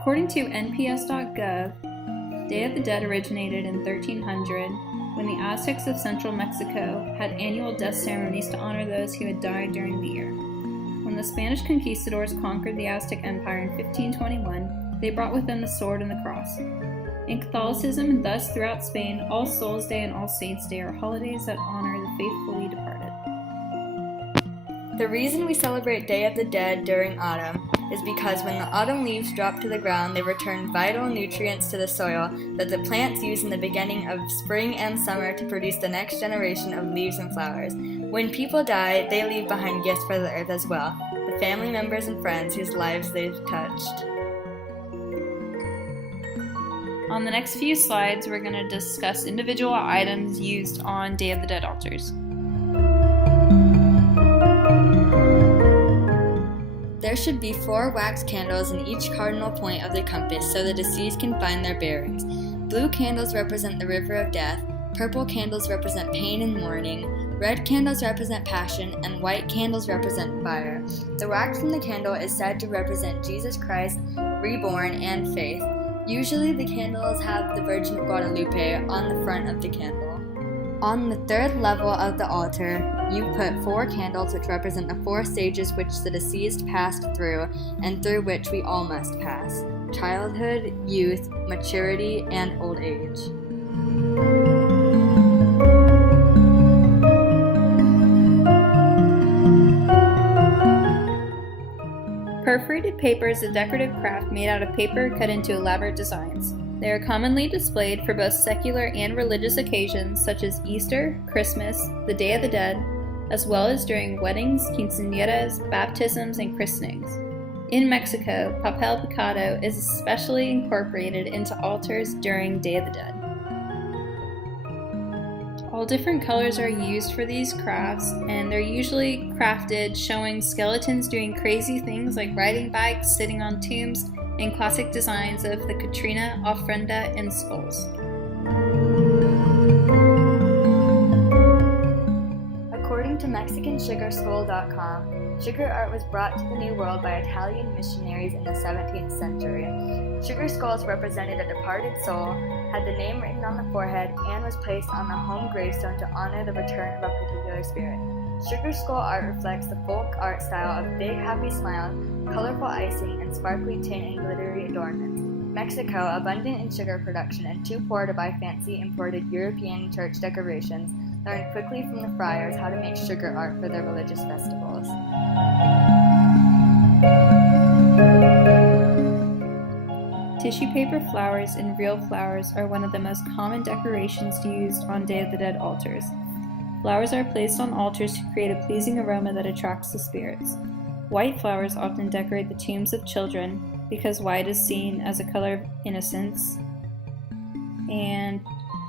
According to NPS.gov, Day of the Dead originated in 1300 when the Aztecs of central Mexico had annual death ceremonies to honor those who had died during the year. When the Spanish conquistadors conquered the Aztec Empire in 1521, they brought with them the sword and the cross. In Catholicism and thus throughout Spain, All Souls' Day and All Saints' Day are holidays that honor the faithfully departed. The reason we celebrate Day of the Dead during autumn is because when the autumn leaves drop to the ground, they return vital nutrients to the soil that the plants use in the beginning of spring and summer to produce the next generation of leaves and flowers. When people die, they leave behind gifts for the earth as well, the family members and friends whose lives they've touched. On the next few slides, we're going to discuss individual items used on Day of the Dead altars. There should be 4 wax candles in each cardinal point of the compass so the deceased can find their bearings. Blue candles represent the river of death, purple candles represent pain and mourning, red candles represent passion, and white candles represent fire. The wax from the candle is said to represent Jesus Christ, reborn, and faith. Usually the candles have the Virgin of Guadalupe on the front of the candle. On the 3rd level of the altar, you put 4 candles which represent the 4 stages which the deceased passed through and through which we all must pass: childhood, youth, maturity, and old age. Perforated paper is a decorative craft made out of paper cut into elaborate designs. They are commonly displayed for both secular and religious occasions such as Easter, Christmas, the Day of the Dead, as well as during weddings, quinceañeras, baptisms, and christenings. In Mexico, papel picado is especially incorporated into altars during Day of the Dead. All different colors are used for these crafts, and they're usually crafted showing skeletons doing crazy things like riding bikes, sitting on tombs, and classic designs of the Catrina, ofrenda, and skulls. According to MexicanSugarskull.com, sugar art was brought to the New World by Italian missionaries in the 17th century. Sugar skulls represented a departed soul, had the name written on the forehead, and was placed on the home gravestone to honor the return of a particular spirit. Sugar skull art reflects the folk art style of big happy smiles, colorful icing, and sparkly tin and glittery adornments. Mexico, abundant in sugar production and too poor to buy fancy imported European church decorations, learned quickly from the friars how to make sugar art for their religious festivals. Tissue paper flowers and real flowers are one of the most common decorations used on Day of the Dead altars. Flowers are placed on altars to create a pleasing aroma that attracts the spirits. White flowers often decorate the tombs of children because white is seen as a color of innocence, and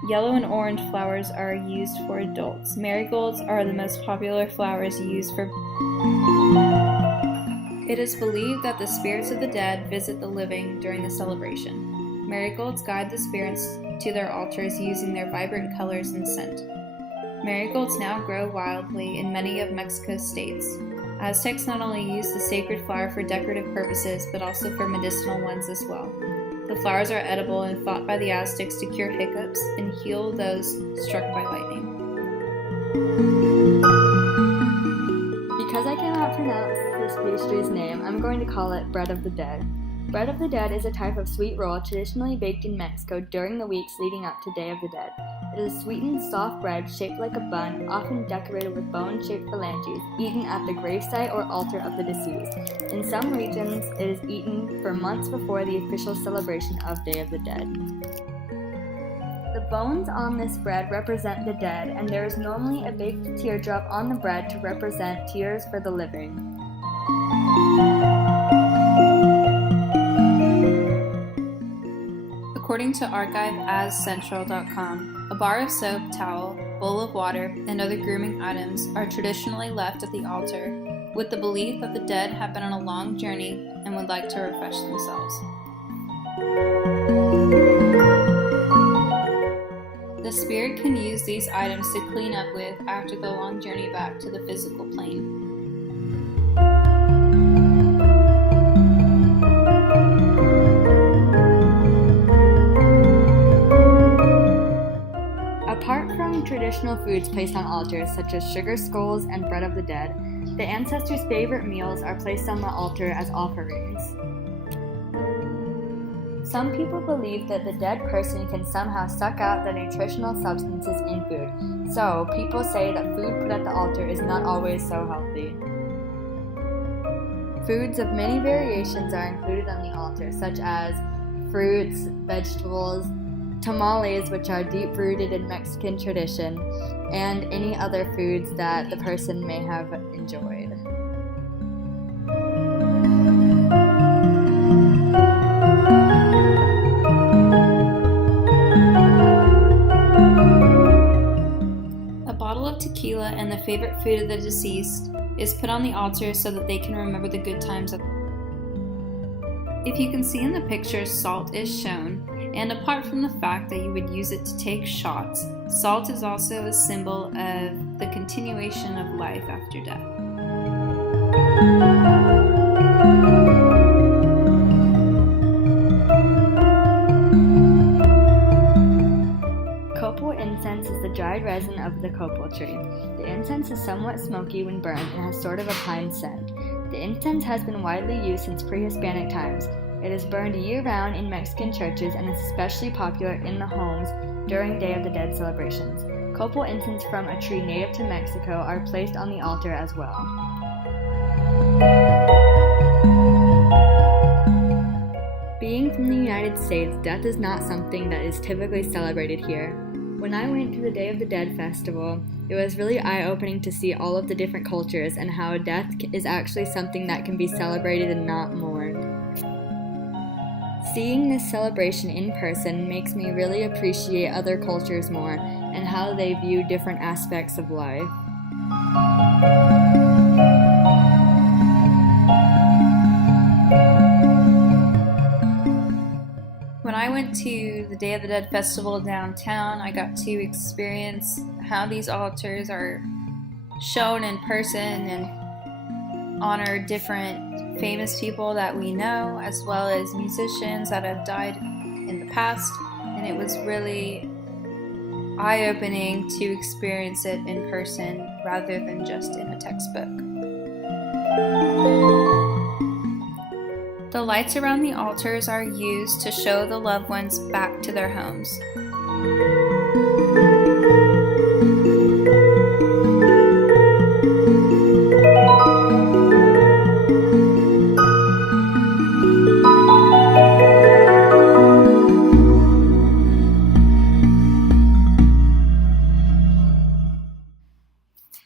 yellow and orange flowers are used for adults. Marigolds are the most popular flowers used for. It is believed that the spirits of the dead visit the living during the celebration. Marigolds guide the spirits to their altars using their vibrant colors and scent. Marigolds now grow wildly in many of Mexico's states. Aztecs not only used the sacred flower for decorative purposes, but also for medicinal ones as well. The flowers are edible and thought by the Aztecs to cure hiccups and heal those struck by lightning. Because I cannot pronounce this pastry's name, I'm going to call it Bread of the Dead. Bread of the Dead is a type of sweet roll traditionally baked in Mexico during the weeks leading up to Day of the Dead. It is sweetened, soft bread shaped like a bun, often decorated with bone-shaped phalanges, eaten at the gravesite or altar of the deceased. In some regions, it is eaten for months before the official celebration of Day of the Dead. The bones on this bread represent the dead, and there is normally a baked teardrop on the bread to represent tears for the living. According to archiveascentral.com, a bar of soap, towel, bowl of water, and other grooming items are traditionally left at the altar with the belief that the dead have been on a long journey and would like to refresh themselves. The spirit can use these items to clean up with after the long journey back to the physical plane. traditional foods placed on altars, such as sugar skulls and bread of the dead. The ancestors' favorite meals are placed on the altar as offerings. Some people believe that the dead person can somehow suck out the nutritional substances in food, so people say that food put at the altar is not always so healthy. Foods of many variations are included on the altar, such as fruits, vegetables, tamales, which are deep-rooted in Mexican tradition, and any other foods that the person may have enjoyed. A bottle of tequila and the favorite food of the deceased is put on the altar so that they can remember the good times. If you can see in the picture, salt is shown, and apart from the fact that you would use it to take shots, salt is also a symbol of the continuation of life after death. Copal incense is the dried resin of the copal tree. The incense is somewhat smoky when burned and has sort of a pine scent. The incense has been widely used since pre-Hispanic times. It is burned year-round in Mexican churches and is especially popular in the homes during Day of the Dead celebrations. Copal incense from a tree native to Mexico are placed on the altar as well. Being from the United States, death is not something that is typically celebrated here. When I went to the Day of the Dead festival, it was really eye-opening to see all of the different cultures and how death is actually something that can be celebrated and not mourned. Seeing this celebration in person makes me really appreciate other cultures more and how they view different aspects of life. When I went to the Day of the Dead festival downtown, I got to experience how these altars are shown in person and honor different famous people that we know, as well as musicians that have died in the past. And it was really eye-opening to experience it in person rather than just in a textbook. The lights around the altars are used to show the loved ones back to their homes.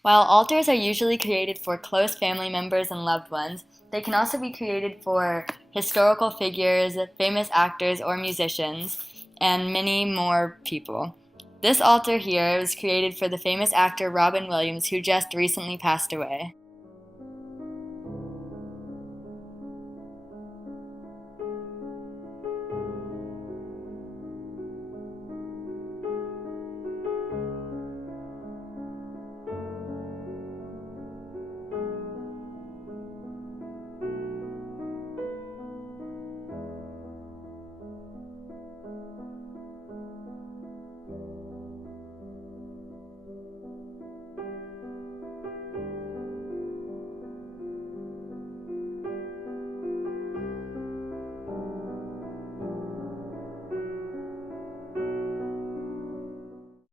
While altars are usually created for close family members and loved ones, they can also be created for historical figures, famous actors or musicians, and many more people. This altar here was created for the famous actor Robin Williams, who just recently passed away.